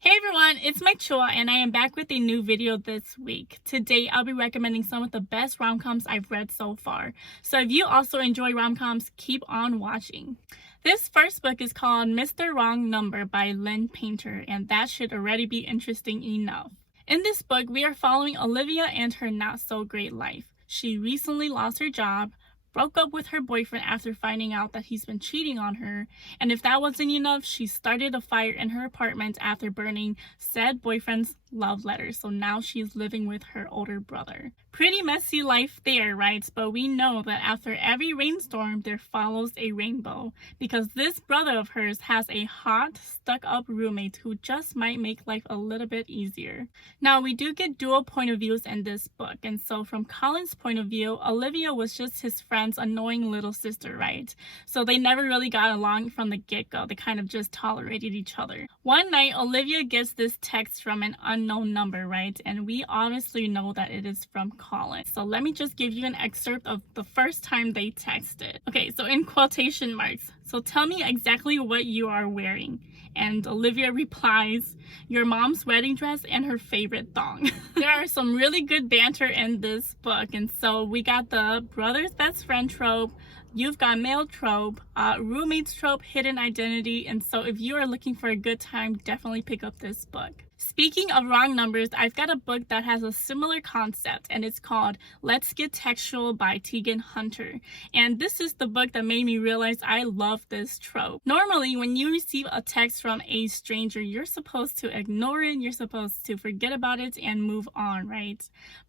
Hey everyone, it's Mike Chua and I am back with a new video this week. Today I'll be recommending some of the best rom-coms I've read so far. So if you also enjoy rom-coms, keep on watching. This first book is called Mr. Wrong Number by Lynn Painter, and that should already be interesting enough. In this book, we are following Olivia and her not so great life. She recently lost her job, broke up with her boyfriend after finding out that he's been cheating on her, and if that wasn't enough, she started a fire in her apartment after burning said boyfriend's love letters, so now she's living with her older brother. Pretty messy life there, right? But we know that after every rainstorm, there follows a rainbow, because this brother of hers has a hot, stuck-up roommate who just might make life a little bit easier. Now, we do get dual point of views in this book, and so from Colin's point of view, Olivia was just his friend's annoying little sister, right? So they never really got along from the get-go. They kind of just tolerated each other. One night, Olivia gets this text from an unknown number, right? And we obviously know that it is from Colin. So let me just give you an excerpt of the first time they texted. Okay, so in quotation marks. So tell me exactly what you are wearing. And Olivia replies, your mom's wedding dress and her favorite thong. There are some really good banter in this book. And so we got the brother's best friend trope, you've got male trope, roommates trope, hidden identity. And so if you are looking for a good time, definitely pick up this book. Speaking of wrong numbers, I've got a book that has a similar concept, and it's called Let's Get Textual by Tegan Hunter. And this is the book that made me realize I love this trope. Normally, when you receive a text from a stranger, you're supposed to ignore it, you're supposed to forget about it and move on, right?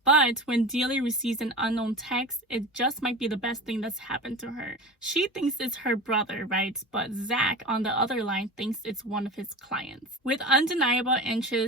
But when Delia receives an unknown text, it just might be the best thing that's happened to her. She thinks it's her brother, right? But Zach on the other line thinks it's one of his clients. With undeniable interest,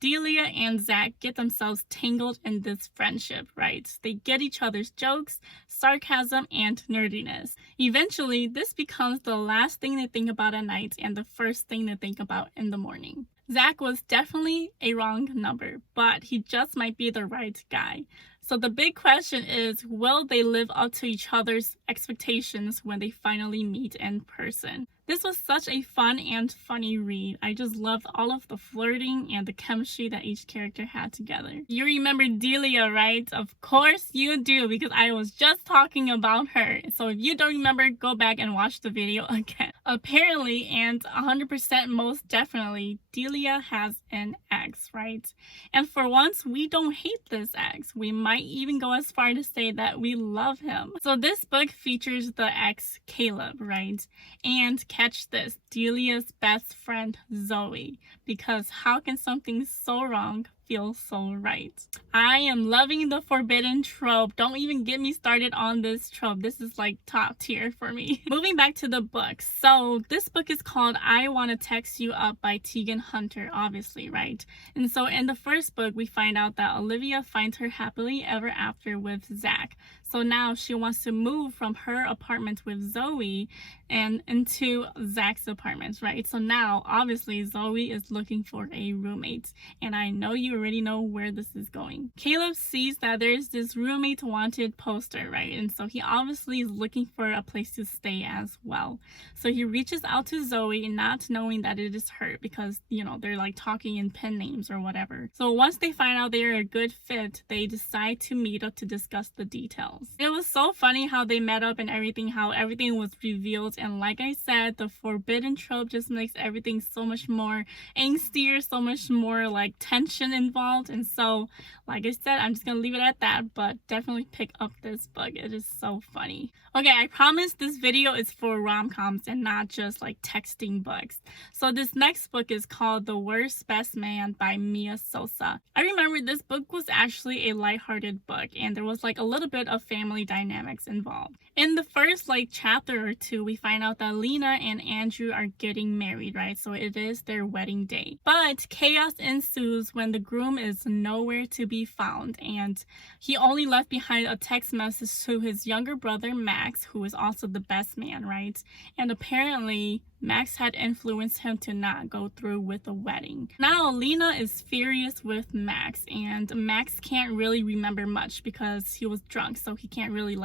Delia and Zach get themselves tangled in this friendship, right? They get each other's jokes, sarcasm, and nerdiness. Eventually, this becomes the last thing they think about at night and the first thing they think about in the morning. Zach was definitely a wrong number, but he just might be the right guy. So the big question is, will they live up to each other's expectations when they finally meet in person? This was such a fun and funny read. I just loved all of the flirting and the chemistry that each character had together. You remember Delia, right? Of course you do, because I was just talking about her. So if you don't remember, go back and watch the video again. Apparently, and 100% most definitely, Delia has an ex, right? And for once, we don't hate this ex. We might even go as far to say that we love him. So this book features the ex, Caleb, right? And catch this, Delia's best friend, Zoe. Because how can something so wrong feel so right? I am loving the forbidden trope. Don't even get me started on this trope. This is like top tier for me. Moving back to the book. So this book is called I Want to Text You Up by Tegan Hunter, obviously, right? And so in the first book, we find out that Olivia finds her happily ever after with Zach. So now she wants to move from her apartment with Zoe and into Zach's apartment, right? So now, obviously, Zoe is looking for a roommate. And I know you already know where this is going. Caleb sees that there's this roommate wanted poster, right? And so he obviously is looking for a place to stay as well. So he reaches out to Zoe, not knowing that it is her because, you know, they're like talking in pen names or whatever. So once they find out they're a good fit, they decide to meet up to discuss the details. It was so funny how they met up and everything, how everything was revealed. And like I said, the forbidden trope just makes everything so much more angstier, so much more like tension involved. And so, like I said, I'm just gonna leave it at that, but definitely pick up this book. It is so funny. Okay, I promise this video is for rom-coms and not just like texting books. So this next book is called The Worst Best Man by Mia Sosa. I remember this book was actually a lighthearted book and there was like a little bit of family dynamics involved. In the first like chapter or two, we find out that Lena and Andrew are getting married, right? So it is their wedding day. But chaos ensues when the groom is nowhere to be found, and he only left behind a text message to his younger brother Max, who is also the best man, right? And apparently Max had influenced him to not go through with the wedding. Now Lena is furious with Max, and Max can't really remember much because he was drunk, so he can't really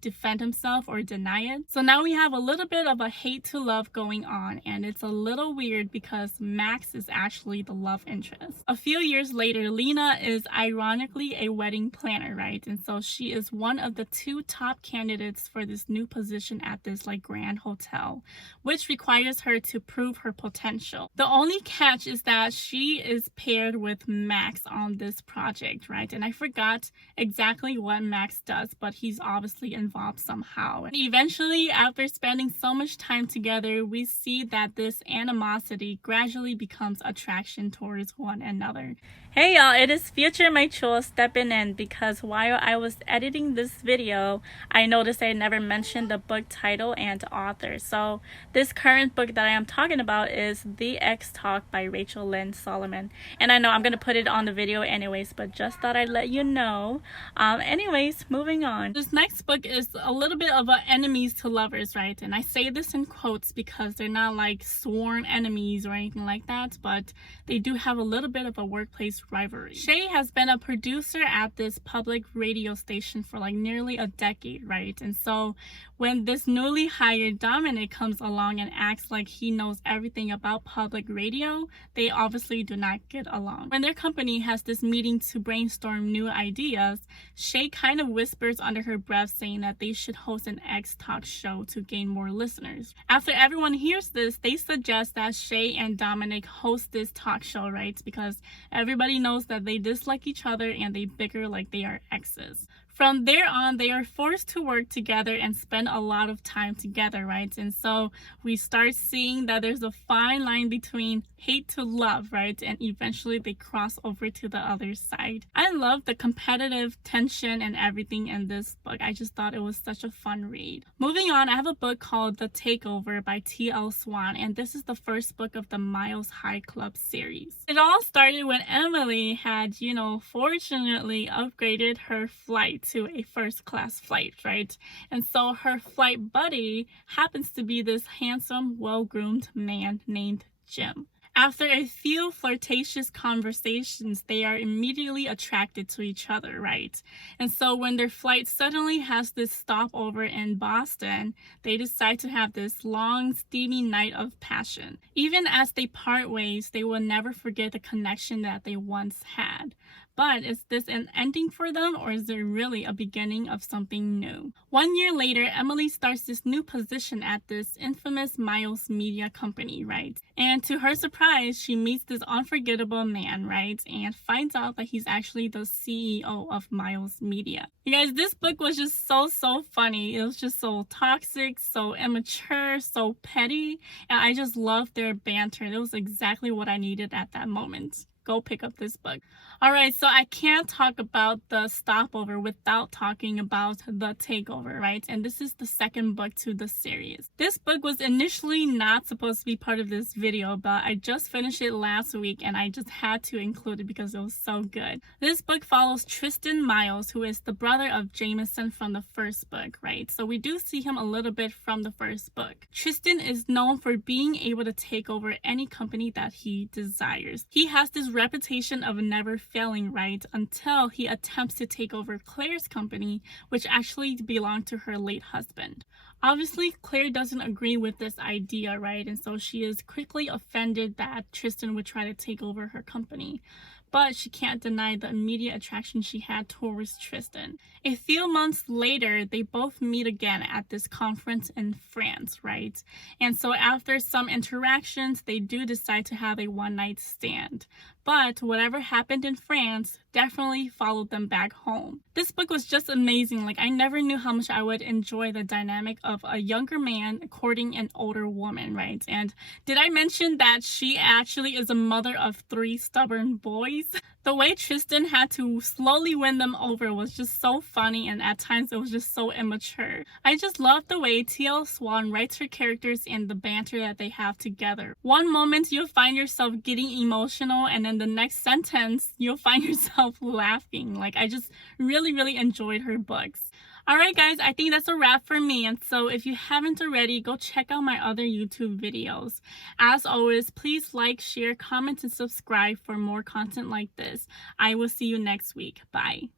defend himself or deny it. So now we have a little bit of a hate to love going on, and it's a little weird because Max is actually the love interest. A few years later, Lena is ironically a wedding planner, right? And so she is one of the 2 top candidates for this new position at this grand hotel, which requires her to prove her potential. The only catch is that she is paired with Max on this project, right? And I forgot exactly what Max does, but he's obviously involved somehow. And eventually, after spending so much time together, we see that this animosity gradually becomes attraction towards one another. Hey y'all, it is Future Mature stepping in because while I was editing this video, I noticed I never mentioned the book title and author. So this current book that I am talking about is The X Talk by Rachel Lynn Solomon. And I know I'm going to put it on the video anyways, but just thought I'd let you know. Anyways, moving on. This next book is a little bit of a enemies to lovers, right? And I say this in quotes because they're not like sworn enemies or anything like that, but they do have a little bit of a workplace rivalry. Shay has been a producer at this public radio station for nearly a decade, right? And so when this newly hired Dominic comes along and acts like he knows everything about public radio, they obviously do not get along. When their company has this meeting to brainstorm new ideas, Shay kind of whispers under her breath saying that they should host an X Talk show to gain more listeners. After everyone hears this, they suggest that Shay and Dominic host this talk show, right? Because everybody knows that they dislike each other and they bicker like they are exes. From there on, they are forced to work together and spend a lot of time together, right? And so we start seeing that there's a fine line between hate to love, right? And eventually they cross over to the other side. I love the competitive tension and everything in this book. I just thought it was such a fun read. Moving on, I have a book called The Takeover by T.L. Swan, and this is the first book of the Miles High Club series. It all started when Emily had, fortunately upgraded her flight to a first class flight, right? And so her flight buddy happens to be this handsome, well-groomed man named Jim. After a few flirtatious conversations, they are immediately attracted to each other, right? And so when their flight suddenly has this stopover in Boston, they decide to have this long, steamy night of passion. Even as they part ways, they will never forget the connection that they once had. But is this an ending for them, or is it really a beginning of something new? 1 year later, Emily starts this new position at this infamous Miles Media company, right? And to her surprise, she meets this unforgettable man, right? And finds out that he's actually the CEO of Miles Media. You guys, this book was just so funny. It was just so toxic, so immature, so petty. And I just loved their banter. It was exactly what I needed at that moment. Go pick up this book. Alright, so I can't talk about the Stopover without talking about the Takeover, right? And this is the second book to the series. This book was initially not supposed to be part of this video, but I just finished it last week and I just had to include it because it was so good. This book follows Tristan Miles, who is the brother of Jameson from the first book, right? So we do see him a little bit from the first book. Tristan is known for being able to take over any company that he desires. He has this reputation of never failing, right, until he attempts to take over Claire's company, which actually belonged to her late husband. Obviously, Claire doesn't agree with this idea, right, and so she is quickly offended that Tristan would try to take over her company. But she can't deny the immediate attraction she had towards Tristan. A few months later, they both meet again at this conference in France, right? And so after some interactions, they do decide to have a one-night stand. But whatever happened in France definitely followed them back home. This book was just amazing. I never knew how much I would enjoy the dynamic of a younger man courting an older woman, right? And did I mention that she actually is a mother of 3 stubborn boys? The way Tristan had to slowly win them over was just so funny, and at times it was just so immature. I just love the way T.L. Swan writes her characters and the banter that they have together. One moment you'll find yourself getting emotional, and then the next sentence you'll find yourself laughing. I just really enjoyed her books. Alright guys, I think that's a wrap for me, and so if you haven't already, go check out my other YouTube videos. As always, please like, share, comment, and subscribe for more content like this. I will see you next week. Bye.